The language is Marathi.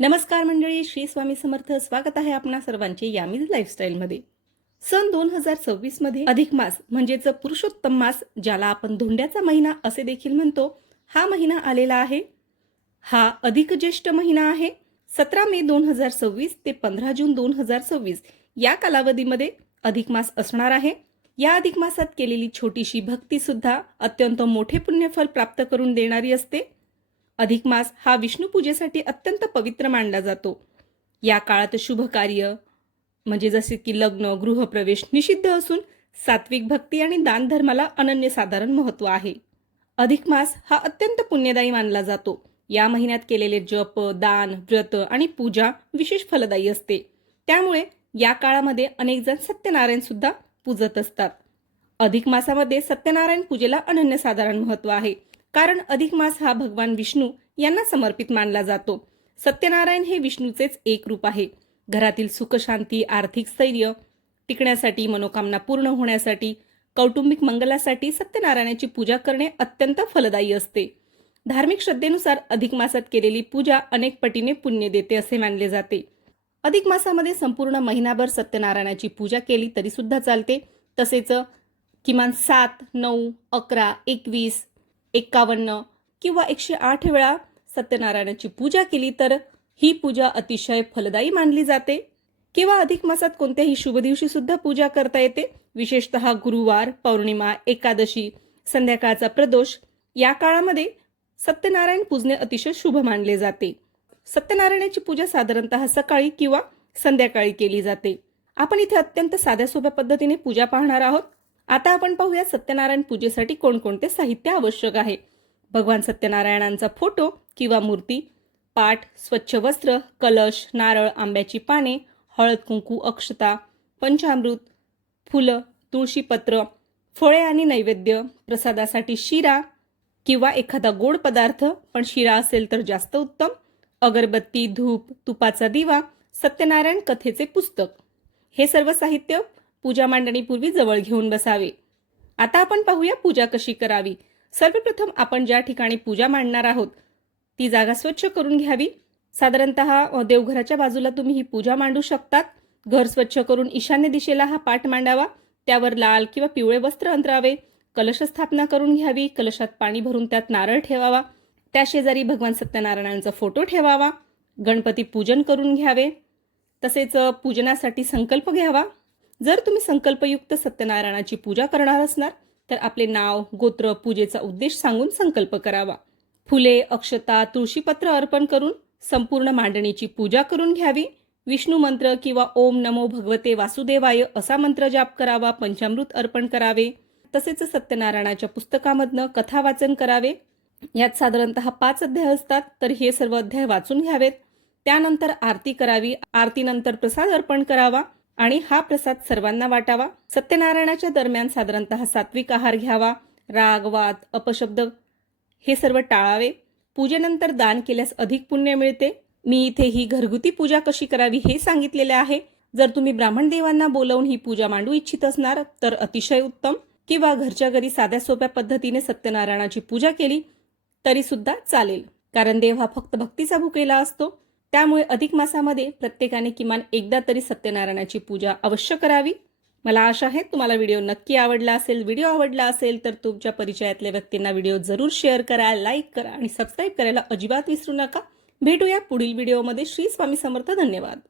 नमस्कार मंडळी, श्री स्वामी समर्थ. स्वागत आहे आपणा सर्वांचे यामीज लाईफस्टाईलमध्ये. सन 2026 मध्ये अधिक मास म्हणजेच पुरुषोत्तम मास, ज्याला आपण धोंड्याचा महिना असे देखील म्हणतो, हा महिना आलेला आहे. हा अधिक ज्येष्ठ महिना आहे. 17 मे 2026 ते 15 जून 2026 या कालावधीमध्ये अधिक मास असणार आहे. या अधिक मासात केलेली छोटीशी भक्ती सुद्धा अत्यंत मोठे पुण्यफल प्राप्त करून देणारी असते. अधिक मास हा विष्णू पूजेसाठी अत्यंत पवित्र मानला जातो. या काळात शुभ कार्य म्हणजे जसे की लग्न, गृहप्रवेश निषिद्ध असून सात्विक भक्ती आणि दान धर्माला अनन्यसाधारण महत्त्व आहे. अधिक मास हा अत्यंत पुण्यदायी मानला जातो. या महिन्यात केलेले जप, दान, व्रत आणि पूजा विशेष फलदायी असते. त्यामुळे या काळामध्ये अनेक जण सत्यनारायण सुद्धा पूजत असतात. अधिक मासामध्ये सत्यनारायण पूजेला अनन्यसाधारण महत्त्व आहे, कारण अधिक मास हा भगवान विष्णू यांना समर्पित मानला जातो. सत्यनारायण हे विष्णूचेच एक रूप आहे. घरातील सुख शांती, आर्थिक स्थैर्य टिकण्यासाठी, मनोकामना पूर्ण होण्यासाठी, कौटुंबिक मंगलासाठी सत्यनारायणाची पूजा करणे अत्यंत फलदायी असते. धार्मिक श्रद्धेनुसार अधिक मासात केलेली पूजा अनेक पटीने पुण्य देते असे मानले जाते. अधिक मासामध्ये संपूर्ण महिनाभर सत्यनारायणाची पूजा केली तरी सुद्धा चालते. तसेच किमान 7, 9, 11, 21, 51 किंवा 108 वेळा सत्यनारायणाची पूजा केली तर ही पूजा अतिशय फलदायी मानली जाते. किंवा अधिक मासात कोणत्याही शुभ दिवशी सुद्धा पूजा करता येते. विशेषतः गुरुवार, पौर्णिमा, एकादशी, संध्याकाळचा प्रदोष या काळामध्ये सत्यनारायण पूजणे अतिशय शुभ मानले जाते. सत्यनारायणाची पूजा साधारणतः सकाळी किंवा संध्याकाळी केली जाते. आपण इथे अत्यंत साध्या सोप्या पद्धतीने पूजा पाहणार आहोत. आता आपण पाहूया सत्यनारायण पूजेसाठी कोणकोणते साहित्य आवश्यक आहे. भगवान सत्यनारायणांचा फोटो किंवा मूर्ती, पाट, स्वच्छ वस्त्र, कलश, नारळ, आंब्याची पाने, हळद, कुंकू, अक्षता, पंचामृत, फुलं, तुळशीपत्र, फळे आणि नैवेद्य, प्रसादासाठी शिरा किंवा एखादा गोड पदार्थ, पण शिरा असेल तर जास्त उत्तम, अगरबत्ती, धूप, तुपाचा दिवा, सत्यनारायण कथेचे पुस्तक. हे सर्व साहित्य पूजा मांडणीपूर्वी जवळ घेऊन बसावे. आता आपण पाहूया पूजा कशी करावी. सर्वप्रथम आपण ज्या ठिकाणी पूजा मांडणार आहोत ती जागा स्वच्छ करून घ्यावी. साधारणतः देवघराच्या बाजूला तुम्ही ही पूजा मांडू शकतात. घर स्वच्छ करून ईशान्य दिशेला हा पाट मांडावा. त्यावर लाल किंवा पिवळे वस्त्र अंतरावे. कलश स्थापना करून घ्यावी. कलशात पाणी भरून त्यात नारळ ठेवावा. त्या शेजारी भगवान सत्यनारायणांचा फोटो ठेवावा. गणपती पूजन करून घ्यावे. तसेच पूजनासाठी संकल्प घ्यावा. जर तुम्ही संकल्पयुक्त सत्यनारायणाची पूजा करणार असणार तर आपले नाव, गोत्र, पूजेचा उद्देश सांगून संकल्प करावा. फुले, अक्षता, तुळशीपत्र अर्पण करून संपूर्ण मांडणीची पूजा करून घ्यावी. विष्णू मंत्र किंवा ओम नमो भगवते वासुदेवाय असा मंत्र जाप करावा. पंचामृत अर्पण करावे. तसेच सत्यनारायणाच्या पुस्तकामधनं कथा वाचन करावे. यात साधारणतः 5 अध्याय असतात, तर हे सर्व अध्याय वाचून घ्यावेत. त्यानंतर आरती करावी. आरतीनंतर प्रसाद अर्पण करावा आणि हा प्रसाद सर्वांना वाटावा. सत्यनारायणाच्या दरम्यान साधारणतः सात्विक आहार घ्यावा. राग, वाद, अपशब्द हे सर्व टाळावे. पूजेनंतर दान केल्यास अधिक पुण्य मिळते. मी इथे ही घरगुती पूजा कशी करावी हे सांगितलेले आहे. जर तुम्ही ब्राह्मण देवांना बोलावून ही पूजा मांडू इच्छित असणार तर अतिशय उत्तम. किंवा घरच्या घरी साध्या सोप्या पद्धतीने सत्यनारायणाची पूजा केली तरी सुद्धा चालेल, कारण देव हा फक्त भक्तीचा भुकेला असतो. त्यामुळे अधिक मासामध्ये प्रत्येकाने किमान एकदा तरी सत्यनारायणाची पूजा अवश्य करावी. मला आशा आहे तुम्हाला व्हिडिओ नक्की आवडला असेल. व्हिडिओ आवडला असेल तर तुमच्या परिचयातल्या व्यक्तींना व्हिडिओ जरूर शेअर करा, लाईक करा आणि सबस्क्राईब करायला अजिबात विसरू नका. भेटूया पुढील व्हिडिओमध्ये. श्री स्वामी समर्थ. धन्यवाद.